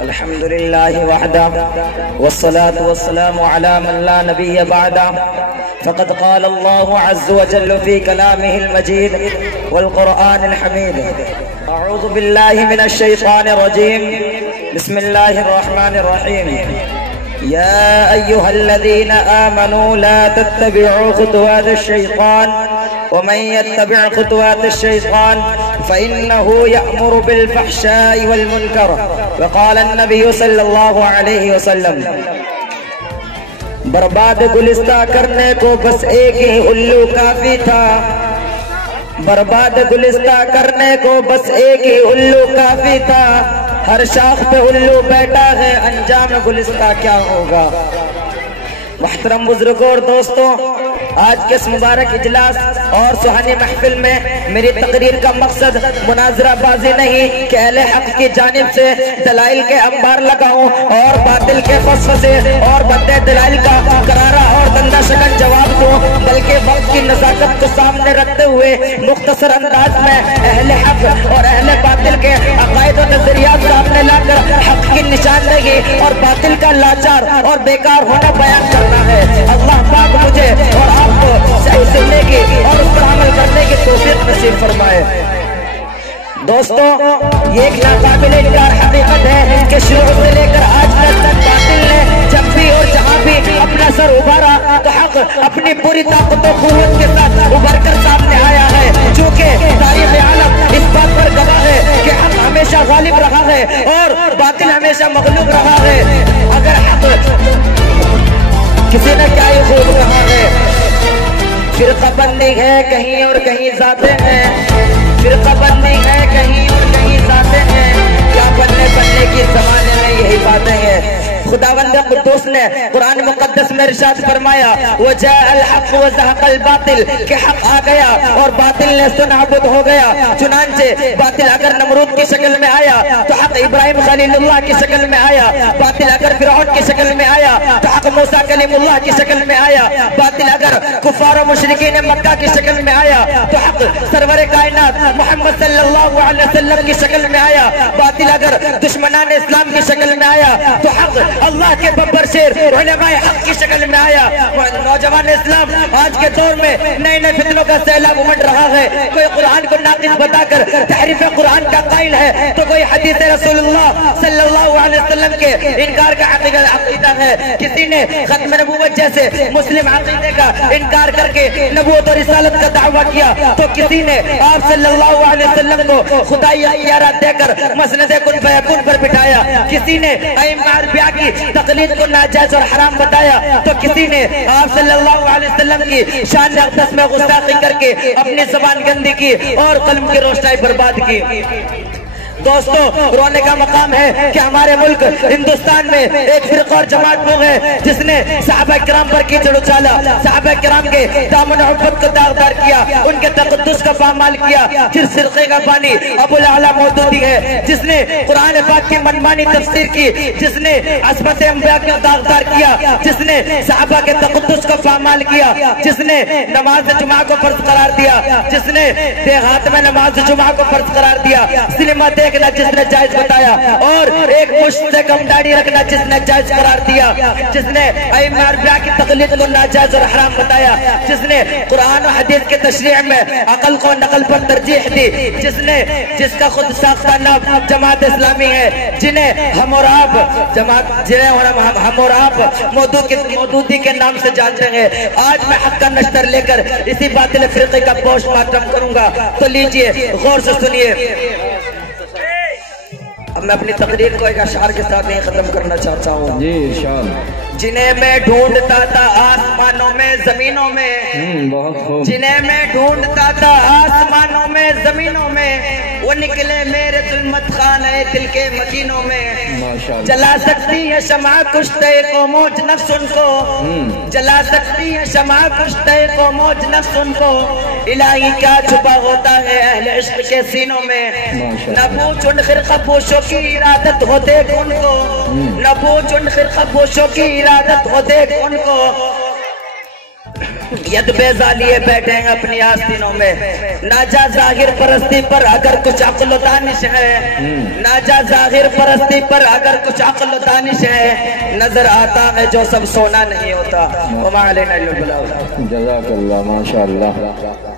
الحمد لله وحده والصلاة والسلام على من لا نبي بعده فقد قال الله عز وجل في كلامه المجيد والقرآن الحميد أعوذ بالله من الشيطان الرجيم بسم الله الرحمن الرحيم يا أيها الذين آمنوا لا تتبعوا خطوات الشيطان ومن يتبع خطوات الشيطان فإنه يأمر بالفحشاء والمنكر وقال النبي صلی اللہ علیہ وسلم برباد گلستہ کرنے کو بس ایک ہی الو کافی تھا برباد گلستہ کرنے کو بس ایک ہی الو کافی تھا ہر شاخ پہ الو بیٹھا ہے انجام گلستہ کیا ہوگا محترم بزرگوں اور دوستوں آج کے اس مبارک اجلاس اور سہانی محفل میں میری تقریر کا مقصد مناظرہ بازی نہیں کہ اہل حق کی جانب سے دلائل کے انبار لگاؤں اور باطل کے فسفسے اور بدے دلائل کا کرارا اور دندہ شکن جواب دوں بلکہ وقت کی نزاکت کو سامنے رکھتے ہوئے مختصر انداز میں اہل حق اور اہل باطل کے عقائد و نظریات سامنے لا کر حق کی نشاندہی اور باطل کا لاچار اور بیکار ہونا بیان کرنا ہے اللہ پاک مجھے اور آپ کو صحیح سننے کی اور اس پر عمل کرنے کی توفیق نصیب فرمائے دوستوں یہ ایک ناقابل انکار حقیقت ہے کہ شروع سے لے کر آج تک باطل نے جب بھی اور جہاں بھی اپنا سر ابھارا تو حق اپنی پوری طاقت و قوت کے ساتھ ابھر کر سامنے آیا ہے چونکہ تاریخ عالم اس بات پر گواہ ہے کہ حق ہمیشہ غالب رہا ہے اور باطل ہمیشہ مغلوب رہا ہے اگر حق کسی نے کیا یہ خوب کہا ہے فرقہ بندی ہے کہیں اور کہیں ذاتیں ہیں فرقہ بندی ہے کہیں اور کہیں ذاتیں ہیں کیا بننے کی زمانے میں یہی باتیں ہیں خداوند قدوس نے قرآن مقدس میں ارشاد فرمایا وجاء الحق وزهق الباطل کہ حق آ گیا اور باطل نے نابود ہو گیا چنانچہ باطل اگر نمرود کی شکل میں آیا تو حق ابراہیم خلیل اللہ کی شکل میں آیا باطل اگر فرعون کی شکل میں آیا تو حق موسیٰ کلیم اللہ کی شکل میں آیا باطل اگر کفار و مشرکین مکہ کی شکل میں آیا تو حق سرور کائنات محمد صلی اللہ علیہ وسلم کی شکل میں آیا باطل اگر دشمنان اسلام کی شکل میں آیا تو حق اللہ کے ببر شیر علماء حق کی شکل میں آیا نوجوان اسلام آج کے دور میں نئے نئے فتنوں کا سیلاب امڑ رہا ہے کوئی قرآن کو ناقص بتا کر تحریف قرآن کا قائل ہے تو کوئی حدیث رسول اللہ صلی اللہ علیہ وسلم کے انکار کا عقیدہ ہے کسی نے ختم نبوت جیسے مسلم عقیدے کا انکار کر کے نبوت اور رسالت کا دعویٰ کیا تو کسی نے آپ صلی اللہ علیہ وسلم کو خدائی اختیارات دے کر مسند کن فیکون پر بٹھایا کسی نے ائمہ اربعہ کی تقلید کو ناجائز اور حرام بتایا تو کسی نے آپ صلی اللہ علیہ وسلم کی شان اقدس میں گستاخی کر کے اپنی زبان گندی کی اور قلم کی روشنائی برباد کی دوستو رونے کا مقام ہے کہ ہمارے ملک ہندوستان میں ایک فرقہ اور جماعت ہو گئے جس نے صحابہ کرام پر کیچڑ اچھالا صحابہ کرام کے دامن محبت کو داغدار کیا ان کے تقدس کا پامال کیا جس فرقے کا بانی ابو الاعلی مودودی ہے جس نے قرآن پاک کی منمانی تفسیر کی جس نے عصمت انبیاء کو داغدار کیا جس نے صحابہ کے تقدس کو پامال کیا جس نے نماز جمعہ کو فرض قرار دیا جس نے دیہات میں نماز جمعہ کو فرض قرار دیا سنیما دیکھنا جس نے جائز بتایا اور ایک مشت سے کم داڑھی رکھنا جس نے جائز قرار دیا جس نے ائمہ اربعہ کی تقلید کو ناجائز اور حرام بتایا جس نے قرآن و حدیث کے تشریح میں عقل کو نقل پر ترجیح دی جس کا خود ساختہ نام جماعت اسلامی ہے جنہیں ہم اور آپ ہم اور آپ مودودی کے نام سے جانتے ہیں آج میں حق کا نشتر لے کر اسی باطل فرقے کا پوسٹ مارٹم کروں گا تو لیجئے غور سے سنیے اب میں اپنی تقریر کو ایک اشعار کے ساتھ نہیں ختم کرنا چاہتا ہوں جی ارشاد جنہیں میں ڈھونڈتا تھا آسمانوں میں زمینوں میں جنہیں میں ڈھونڈتا تھا آسمانوں میں زمینوں میں وہ نکلے میرے ظلمت خانے دل کے مکینوں میں جلا سکتی ہے شمع کشتے کو موج نفس ان کو جلا سکتی ہے شمع کشتے کو موج نفس ان کو الہی کیا چھپا ہوتا ہے اہل عشق کے سینوں میں نہ پوچھ ان خرقہ پوشوں کی ارادت ہو دیکھ ان کو نہ پوچھ ان خرقہ پوشوں کی ارادت ہو دیکھ ان کو ید بیضا لیے بیٹھے ہیں اپنی آستینوں میں. ناجا ظاہر پرستی پر اگر کچھ عقل و دانش ہے، ناجا ظاہر پرستی پر اگر کچھ عقل و دانش ہے، نظر آتا ہے جو سب سونا نہیں ہوتا. وما علینا الا البلاغ. جزاک اللہ، ماشاء اللہ.